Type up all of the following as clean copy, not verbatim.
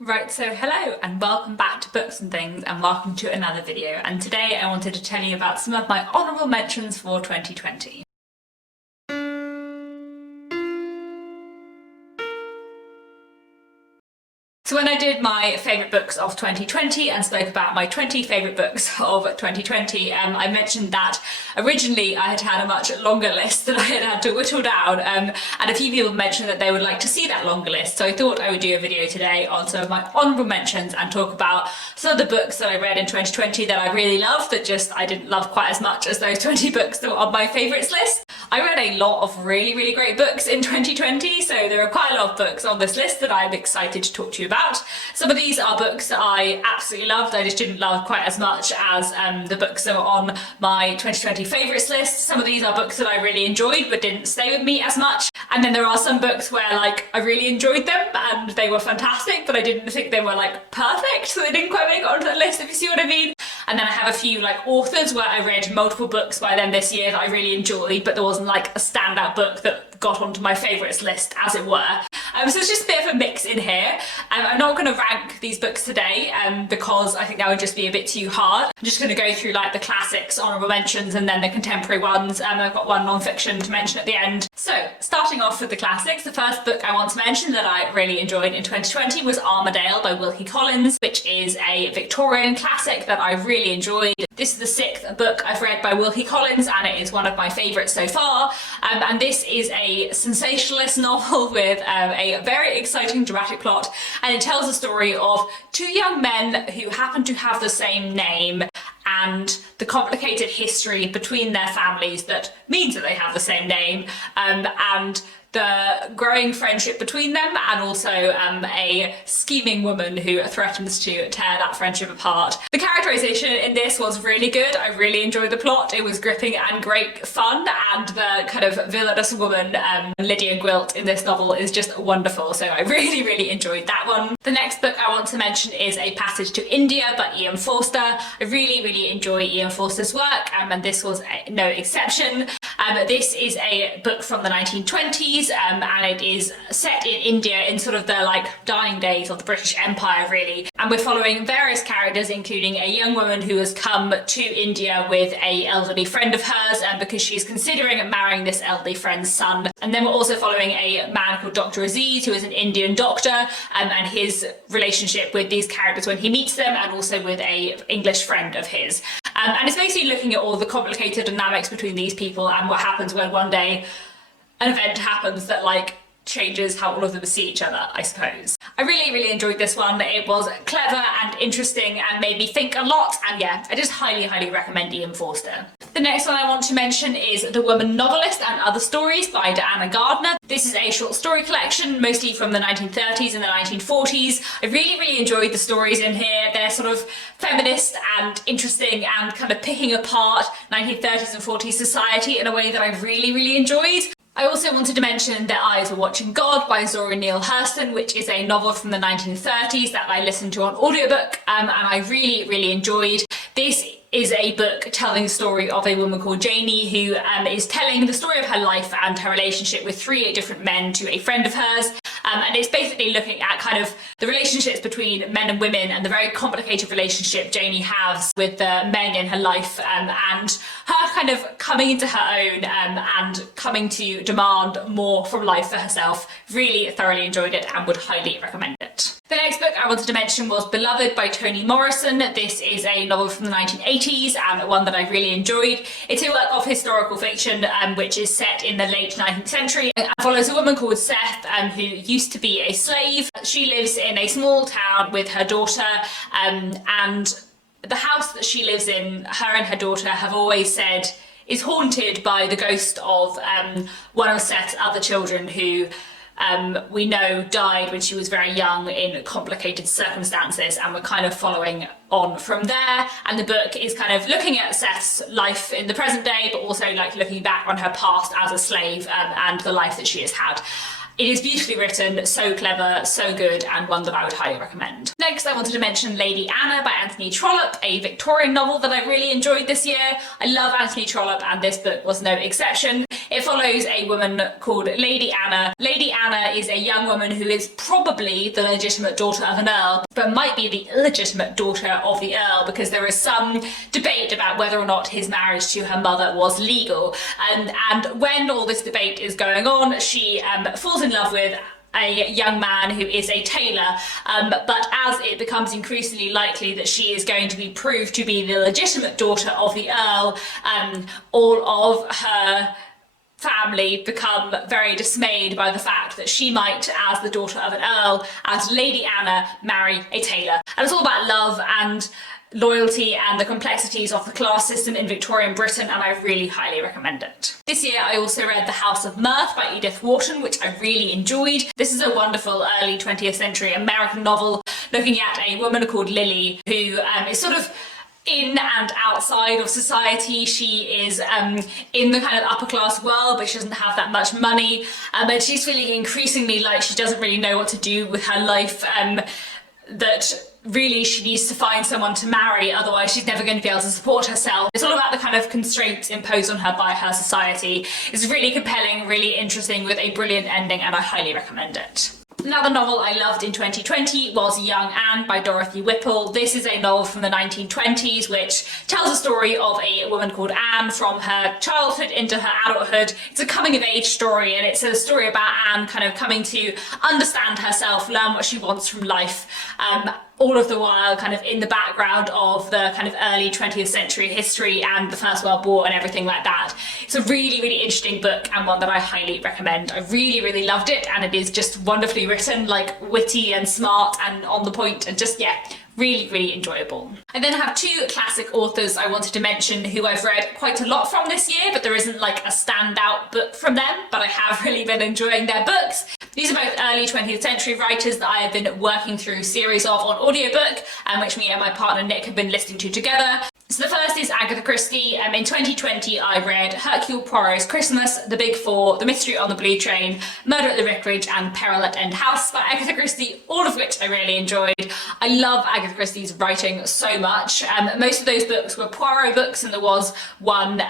Right, so hello and welcome back to Books and Things and welcome to another video, and today I wanted to tell you about some of my honourable mentions for 2020. So when I did my favourite books of 2020 and spoke about my 20 favourite books of 2020, I mentioned that originally I had had a much longer list that I had had to whittle down, and a few people mentioned that they would like to see that longer list, so I thought I would do a video today on some of my honourable mentions and talk about some of the books that I read in 2020 that I really loved, that just I didn't love quite as much as those 20 books that were on my favourites list. I read a lot of really great books in 2020, so there are quite a lot of books on this list that I'm excited to talk to you about. Some of these are books that I absolutely loved, I just didn't love quite as much as the books that were on my 2020 favourites list. Some of these are books that I really enjoyed but didn't stay with me as much. And then there are some books where I really enjoyed them and they were fantastic, but I didn't think they were perfect, so they didn't quite make it onto the list, if you see what I mean. And then I have a few authors where I read multiple books by them this year that I really enjoyed, but there wasn't a standout book that got onto my favourites list, as it were. So it's just a bit of a mix in here. I'm not going to rank these books today because I think that would just be a bit too hard. I'm just going to go through the classics, honourable mentions, and then the contemporary ones. I've got one non-fiction to mention at the end. So starting off with the classics, the first book I want to mention that I really enjoyed in 2020 was Armadale by Wilkie Collins, which is a Victorian classic that I really enjoyed. This is the sixth book I've read by Wilkie Collins and it is one of my favourites so far. And this is a sensationalist novel with a very exciting dramatic plot, and it tells the story of two young men who happen to have the same name and the complicated history between their families that means that they have the same name, and the growing friendship between them, and also a scheming woman who threatens to tear that friendship apart. The characterisation in this was really good. I really enjoyed the plot. It was gripping and great fun, and the kind of villainous woman, Lydia Gwilt, in this novel is just wonderful, so I really enjoyed that one. The next book I want to mention is A Passage to India by Ian Forster. I really enjoy Ian Forster's work, and this was no exception. This is a book from the 1920s, and it is set in India in sort of the dying days of the British Empire, really. And we're following various characters, including a young woman who has come to India with an elderly friend of hers, because she's considering marrying this elderly friend's son. And then we're also following a man called Dr. Aziz, who is an Indian doctor, and his relationship with these characters when he meets them, and also with an English friend of his. And it's basically looking at all the complicated dynamics between these people and what happens when one day an event happens that changes how all of them see each other, I suppose. I really enjoyed this one. It was clever and interesting and made me think a lot, and yeah, I just highly recommend Ian Forster. The next one I want to mention is The Woman Novelist and Other Stories by Diana Gardner. This is a short story collection, mostly from the 1930s and the 1940s. I really enjoyed the stories in here. They're sort of feminist and interesting and kind of picking apart 1930s and 40s society in a way that I really enjoyed. I also wanted to mention Their Eyes Were Watching God by Zora Neale Hurston, which is a novel from the 1930s that I listened to on audiobook, and I really enjoyed. This is a book telling the story of a woman called Janie who is telling the story of her life and her relationship with three different men to a friend of hers. And it's basically looking at kind of the relationships between men and women and the very complicated relationship Janie has with the men in her life, and her kind of coming into her own and coming to demand more from life for herself. Really thoroughly enjoyed it and would highly recommend it. The next book I wanted to mention was Beloved by Toni Morrison. This is a novel from the 1980s and one that I really enjoyed. It's a work of historical fiction which is set in the late 19th century and follows a woman called Seth who used to be a slave. She lives in a small town with her daughter, and the house that she lives in, her and her daughter have always said is haunted by the ghost of one of Seth's other children who we know died when she was very young in complicated circumstances, and we're kind of following on from there. And the book is kind of looking at Seth's life in the present day, but also looking back on her past as a slave and the life that she has had. It is beautifully written, so clever, so good, and one that I would highly recommend. Next, I wanted to mention Lady Anna by Anthony Trollope, a Victorian novel that I really enjoyed this year. I love Anthony Trollope, and this book was no exception. It follows a woman called Lady Anna. Lady Anna is a young woman who is probably the legitimate daughter of an earl, but might be the illegitimate daughter of the earl, because there is some debate about whether or not his marriage to her mother was legal. And when all this debate is going on, she falls in love with a young man who is a tailor, but as it becomes increasingly likely that she is going to be proved to be the legitimate daughter of the earl, all of her family become very dismayed by the fact that she might, as the daughter of an earl, as Lady Anna, marry a tailor. And it's all about love and loyalty and the complexities of the class system in Victorian Britain, and I really highly recommend it. This year I also read The House of Mirth by Edith Wharton, which I really enjoyed. This is a wonderful early 20th century American novel looking at a woman called Lily who is sort of in and outside of society. She is in the kind of upper class world, but she doesn't have that much money, and she's feeling increasingly like she doesn't really know what to do with her life, that really she needs to find someone to marry, otherwise she's never going to be able to support herself. It's all about the kind of constraints imposed on her by her society. It's really compelling, really interesting, with a brilliant ending, and I highly recommend it. Another novel I loved in 2020 was Young Anne by Dorothy Whipple. This is a novel from the 1920s which tells a story of a woman called Anne from her childhood into her adulthood. It's a coming of age story, and it's a story about Anne kind of coming to understand herself, learn what she wants from life, all of the while kind of in the background of the kind of early 20th century history and the First World War and everything like that. It's a really, really interesting book, and one that I highly recommend. I really, really loved it, and it is just wonderfully written, like witty and smart and on the point, and just, yeah, really, really enjoyable. I then have two classic authors I wanted to mention who I've read quite a lot from this year, but there isn't like a standout book from them, but I have really been enjoying their books. These are both early 20th century writers that I have been working through a series of on audiobook, which me and my partner Nick have been listening to together. So the first is Agatha Christie. In 2020 I read Hercule Poirot's Christmas, The Big Four, The Mystery on the Blue Train, Murder at the Vicarage and Peril at End House by Agatha Christie, all of which I really enjoyed. I love Agatha Christie's writing so much. Most of those books were Poirot books, and there was one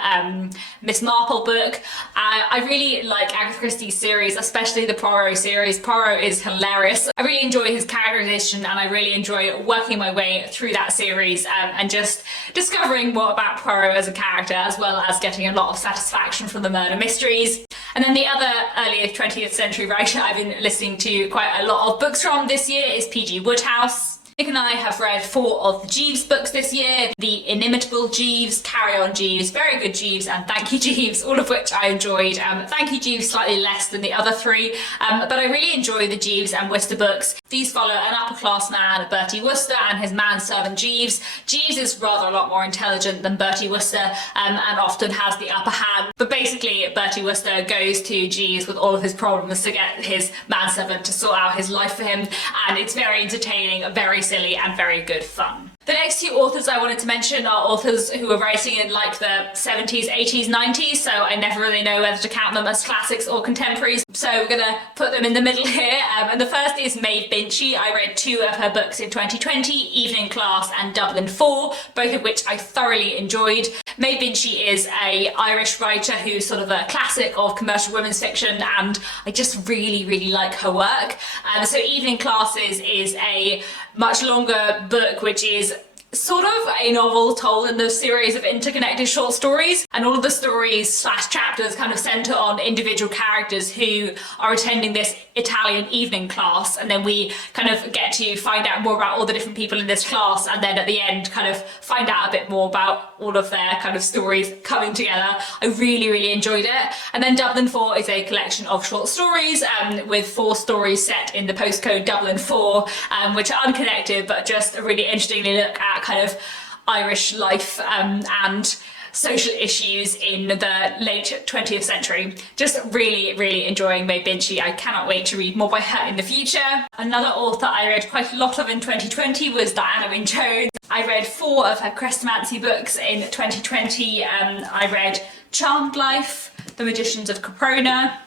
Miss Marple book. I really like Agatha Christie's series, especially the Poirot series. Poirot is hilarious. I really enjoy his characterization, and I really enjoy working my way through that series and just discovering more about Poirot as a character, as well as getting a lot of satisfaction from the murder mysteries. And then the other early 20th century writer I've been listening to quite a lot of books from this year is Christie Wodehouse. Nick and I have read 4 of the Jeeves books this year: The Inimitable Jeeves, Carry On Jeeves, Very Good Jeeves, and Thank You Jeeves, all of which I enjoyed. Thank You Jeeves slightly less than the other 3, but I really enjoy the Jeeves and Worcester books. These follow an upper class man, Bertie Wooster, and his manservant Jeeves. Jeeves is rather a lot more intelligent than Bertie Wooster, and often has the upper hand, but basically Bertie Wooster goes to Jeeves with all of his problems to get his manservant to sort out his life for him, and it's very entertaining, very silly, and very good fun. The next 2 authors I wanted to mention are authors who were writing in like the 70s, 80s, 90s, so I never really know whether to count them as classics or contemporaries, so we're gonna put them in the middle here. And the first is Maeve Binchy. I read 2 of her books in 2020, Evening Class and Dublin 4, both of which I thoroughly enjoyed. Maeve Binchy is an Irish writer who's sort of a classic of commercial women's fiction, and I just really, really like her work. So Evening Classes is a much longer book, which is sort of a novel told in the series of interconnected short stories, and all of the stories / chapters kind of centre on individual characters who are attending this Italian evening class, and then we kind of get to find out more about all the different people in this class, and then at the end kind of find out a bit more about all of their kind of stories coming together. I really, really enjoyed it. And then Dublin 4 is a collection of short stories with 4 stories set in the postcode Dublin 4, which are unconnected but just really interestingly look at kind of Irish life and social issues in the late 20th century. Just really, really enjoying Maeve Binchy. I cannot wait to read more by her in the future. Another author I read quite a lot of in 2020 was Diana Wynne Jones. I read 4 of her Chrestomanci books in 2020. I read Charmed Life, The Magicians of Caprona,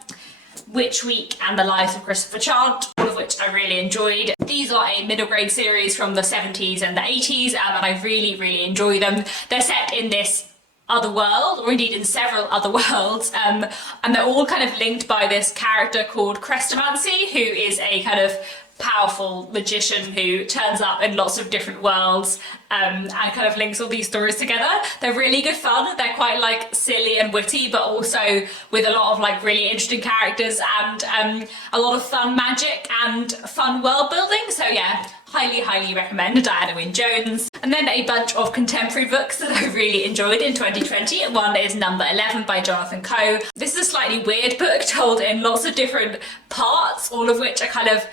Witch Week, and The Lives of Christopher Chant, all of which I really enjoyed. These are a middle grade series from the 70s and the 80s, and I really, really enjoy them. They're set in this other world, or indeed in several other worlds, and they're all kind of linked by this character called Chrestomancy, who is a kind of powerful magician who turns up in lots of different worlds, and kind of links all these stories together. They're really good fun. They're quite like silly and witty, but also with a lot of like really interesting characters and a lot of fun magic and fun world building. So yeah, highly recommend Diana Wynne Jones. And then a bunch of contemporary books that I really enjoyed in 2020. One is Number 11 by Jonathan Coe. This is a slightly weird book told in lots of different parts, all of which are kind of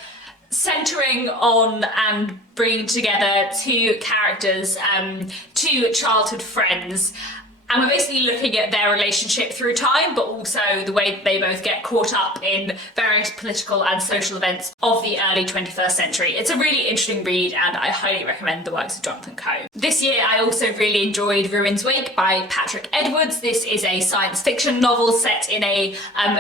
centering on and bringing together two characters, two childhood friends, and we're basically looking at their relationship through time, but also the way that they both get caught up in various political and social events of the early 21st century. It's a really interesting read, and I highly recommend the works of Jonathan Coe. This year I also really enjoyed Ruin's Wake by Patrick Edwards. This is a science fiction novel set in a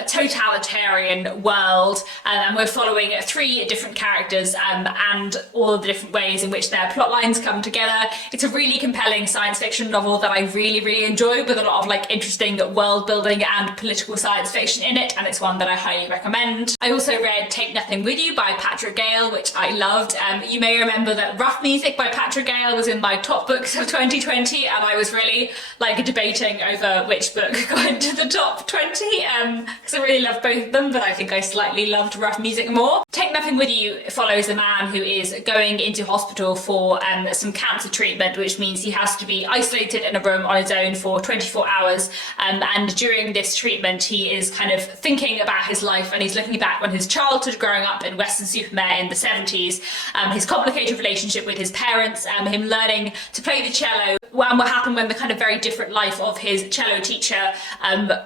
totalitarian world, and we're following three different characters and all of the different ways in which their plot lines come together. It's a really compelling science fiction novel that I really enjoy, with a lot of like interesting world building and political science fiction in it, and it's one that I highly recommend. I also read Take Nothing With You by Patrick Gale, which I loved. You may remember that Rough Music by Patrick Gale was in my top books of 2020, and I was really like debating over which book got into the top 20 because I really loved both of them, but I think I slightly loved Rough Music more. Take Nothing With You follows a man who is going into hospital for some cancer treatment, which means he has to be isolated in a room on his own for 24 hours, and during this treatment he is kind of thinking about his life, and he's looking back on his childhood growing up in Weston-super-Mare in the 70s, his complicated relationship with his parents, him learning to play the cello, and what happened when the kind of very different life of his cello teacher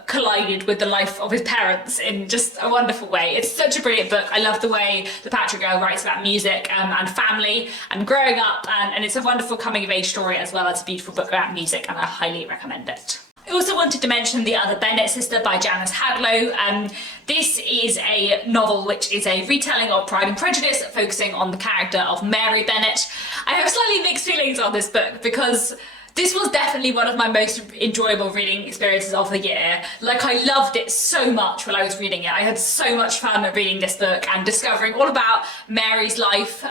collided with the life of his parents in just a wonderful way. It's such a brilliant book. I love the way that Patrick Gale writes about music and family and growing up, and it's a wonderful coming of age story as well as a beautiful book about music, and I highly recommend it. I also wanted to mention The Other Bennet Sister by Janice Hadlow. This is a novel which is a retelling of Pride and Prejudice, focusing on the character of Mary Bennet. I have slightly mixed feelings on this book because this was definitely one of my most enjoyable reading experiences of the year. Like, I loved it so much when I was reading it. I had so much fun reading this book and discovering all about Mary's life,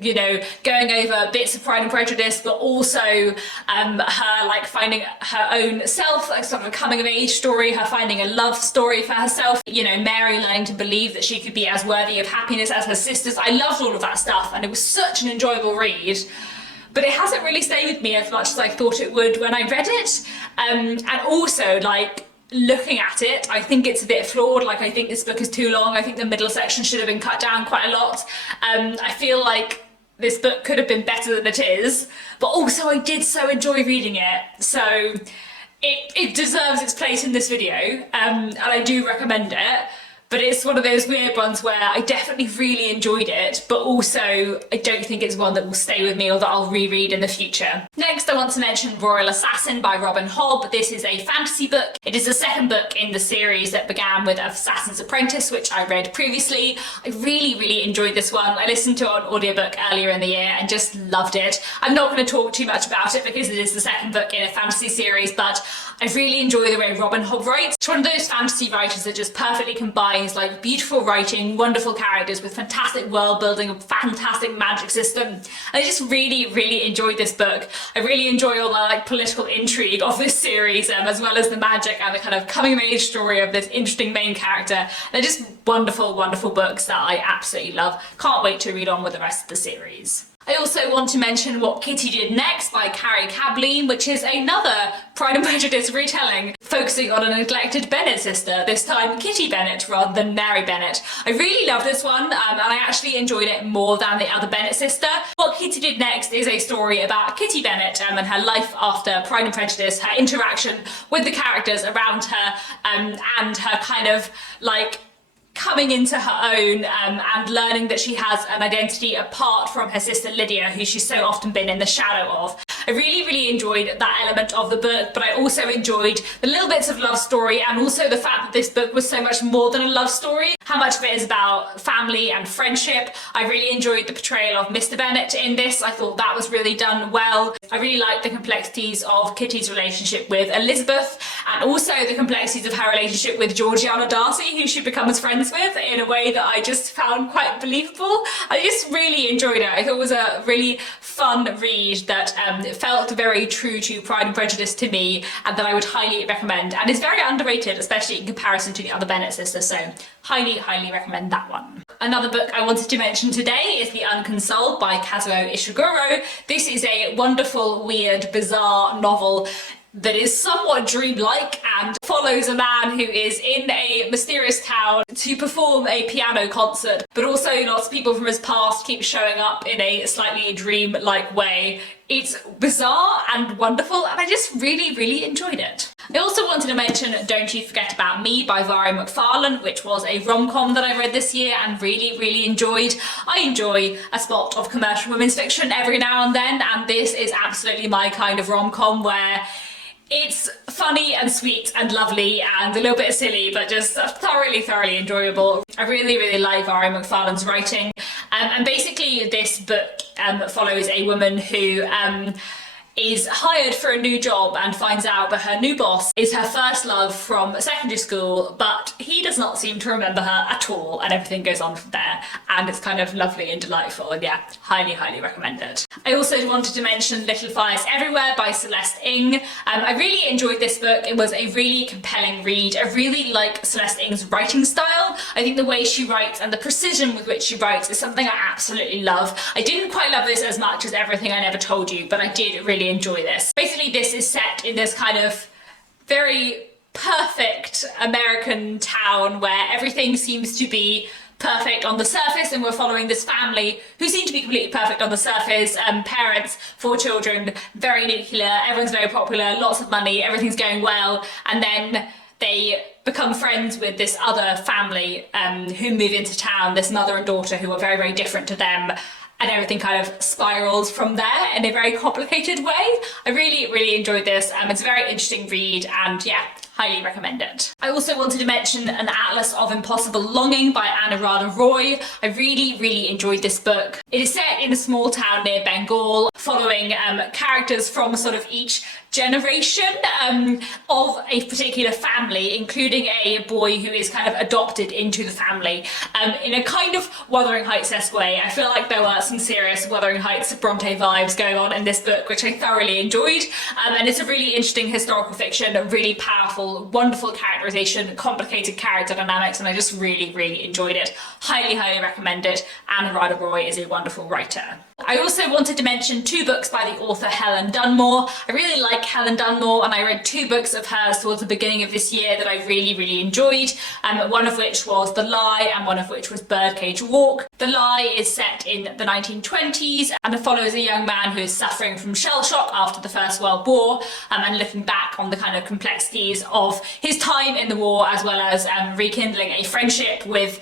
you know, going over bits of Pride and Prejudice, but also her like finding her own self, like sort of a coming of age story, her finding a love story for herself, you know, Mary learning to believe that she could be as worthy of happiness as her sisters. I loved all of that stuff, and it was such an enjoyable read. But it hasn't really stayed with me as much as I thought it would when I read it. And also, like, looking at it, I think it's a bit flawed. Like, I think this book is too long. I think the middle section should have been cut down quite a lot. I feel like this book could have been better than it is, but also I did so enjoy reading it. So it deserves its place in this video, and I do recommend it. But it's one of those weird ones where I definitely really enjoyed it, but also I don't think it's one that will stay with me or that I'll reread in the future. Next, I want to mention Royal Assassin by Robin Hobb. This is a fantasy book. It is the second book in the series that began with Assassin's Apprentice, which I read previously. I really enjoyed this one. I listened to it on audiobook earlier in the year and just loved it. I'm not going to talk too much about it because it is the second book in a fantasy series, but I really enjoy the way Robin Hobb writes. It's one of those fantasy writers that just perfectly combines like beautiful writing, wonderful characters with fantastic world building, a fantastic magic system. And I just really enjoyed this book. I really enjoy all the like political intrigue of this series, as well as the magic and the kind of coming of age story of this interesting main character. They're just wonderful books that I absolutely love. Can't wait to read on with the rest of the series. I also want to mention What Kitty Did Next by Carrie Cableen, which is another Pride and Prejudice retelling, focusing on a neglected Bennet sister, this time Kitty Bennet rather than Mary Bennet. I really love this one, and I actually enjoyed it more than the other Bennet sister. What Kitty Did Next is a story about Kitty Bennet and her life after Pride and Prejudice, her interaction with the characters around her, and her kind of like coming into her own, and learning that she has an identity apart from her sister Lydia, who she's so often been in the shadow of. I really enjoyed that element of the book, but I also enjoyed the little bits of love story, and also the fact that this book was so much more than a love story. How much of it is about family and friendship. I really enjoyed the portrayal of Mr. Bennet in this. I thought that was really done well. I really liked the complexities of Kitty's relationship with Elizabeth, and also the complexities of her relationship with Georgiana Darcy, who she becomes friends with in a way that I just found quite believable. I just really enjoyed it. I thought it was a really fun read that felt very true to Pride and Prejudice to me, and that I would highly recommend, and is very underrated, especially in comparison to the other Bennet sisters, so highly recommend that one. Another book I wanted to mention today is The Unconsoled by Kazuo Ishiguro. This is a wonderful, weird, bizarre novel that is somewhat dreamlike and follows a man who is in a mysterious town to perform a piano concert, but also lots of people from his past keep showing up in a slightly dream-like way. It's bizarre and wonderful, and I just really enjoyed it. I also wanted to mention Don't You Forget About Me by Vari McFarlane, which was a rom-com that I read this year and really enjoyed. I enjoy a spot of commercial women's fiction every now and then, and this is absolutely my kind of rom-com where it's funny and sweet and lovely and a little bit silly, but just thoroughly enjoyable. I really like Vari McFarlane's writing. And basically this book follows a woman who is hired for a new job and finds out that her new boss is her first love from secondary school, but he does not seem to remember her at all, and everything goes on from there, and it's kind of lovely and delightful, and yeah, highly recommend it. I also wanted to mention Little Fires Everywhere by Celeste Ng. I really enjoyed this book. It was a really compelling read. I really like Celeste Ng's writing style. I think the way she writes and the precision with which she writes is something I absolutely love. I didn't quite love this as much as Everything I Never Told You, but I did really enjoy this. Basically, this is set in this kind of very perfect American town where everything seems to be perfect on the surface, and we're following this family who seem to be completely perfect on the surface. Parents, 4 children, very nuclear, everyone's very popular, lots of money, everything's going well, and then they become friends with this other family who move into town, this mother and daughter who are very different to them, and everything kind of spirals from there in a very complicated way. I really enjoyed this. It's a very interesting read, and yeah, highly recommend it. I also wanted to mention An Atlas of Impossible Longing by Anuradha Roy. I really enjoyed this book. It is set in a small town near Bengal, following characters from sort of each generation of a particular family, including a boy who is kind of adopted into the family in a kind of Wuthering Heights-esque way. I feel like there were some serious Wuthering Heights Bronte vibes going on in this book, which I thoroughly enjoyed, and it's a really interesting historical fiction, really powerful, wonderful characterization, complicated character dynamics, and I just really enjoyed it. Highly recommend it. Anuradha Roy is a wonderful writer. I also wanted to mention 2 books by the author Helen Dunmore. I really like Helen Dunmore, and I read 2 books of hers towards the beginning of this year that I really enjoyed, one of which was The Lie and one of which was Birdcage Walk. The Lie is set in the 1920s and it follows a young man who is suffering from shell shock after the First World War, and looking back on the kind of complexities of his time in the war, as well as rekindling a friendship with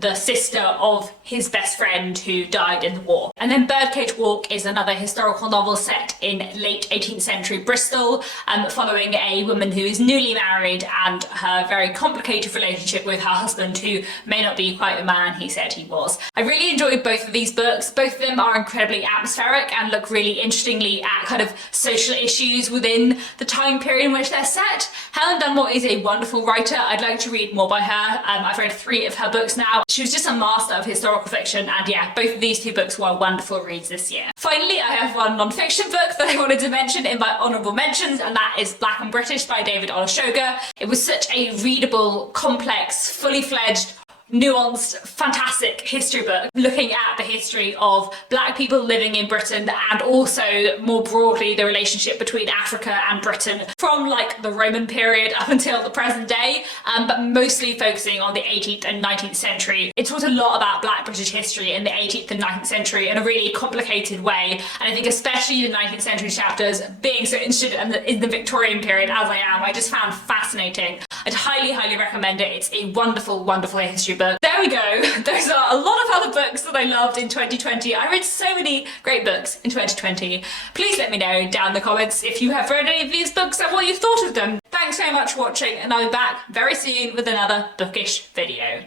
the sister of his best friend who died in the war. And then Birdcage Walk is another historical novel set in late 18th century Bristol, following a woman who is newly married and her very complicated relationship with her husband, who may not be quite the man he said he was. I really enjoyed both of these books. Both of them are incredibly atmospheric and look really interestingly at kind of social issues within the time period in which they're set. Helen Dunmore is a wonderful writer. I'd like to read more by her. I've read 3 of her books now. She was just a master of historical fiction, and yeah, both of these 2 books were wonderful reads this year. Finally, I have one non-fiction book that I wanted to mention in my honourable mentions, and that is Black and British by David Olusoga. It was such a readable, complex, fully fledged, nuanced, fantastic history book looking at the history of Black people living in Britain, and also more broadly the relationship between Africa and Britain from like the Roman period up until the present day, but mostly focusing on the 18th and 19th century. It taught a lot about Black British history in the 18th and 19th century in a really complicated way, and I think especially the 19th century chapters, being so interested in the Victorian period as I am, I just found fascinating. I'd highly, highly recommend it. It's a wonderful, wonderful history book. There we go. Those are a lot of other books that I loved in 2020. I read so many great books in 2020. Please let me know down in the comments if you have read any of these books and what you thought of them. Thanks so much for watching, and I'll be back very soon with another bookish video.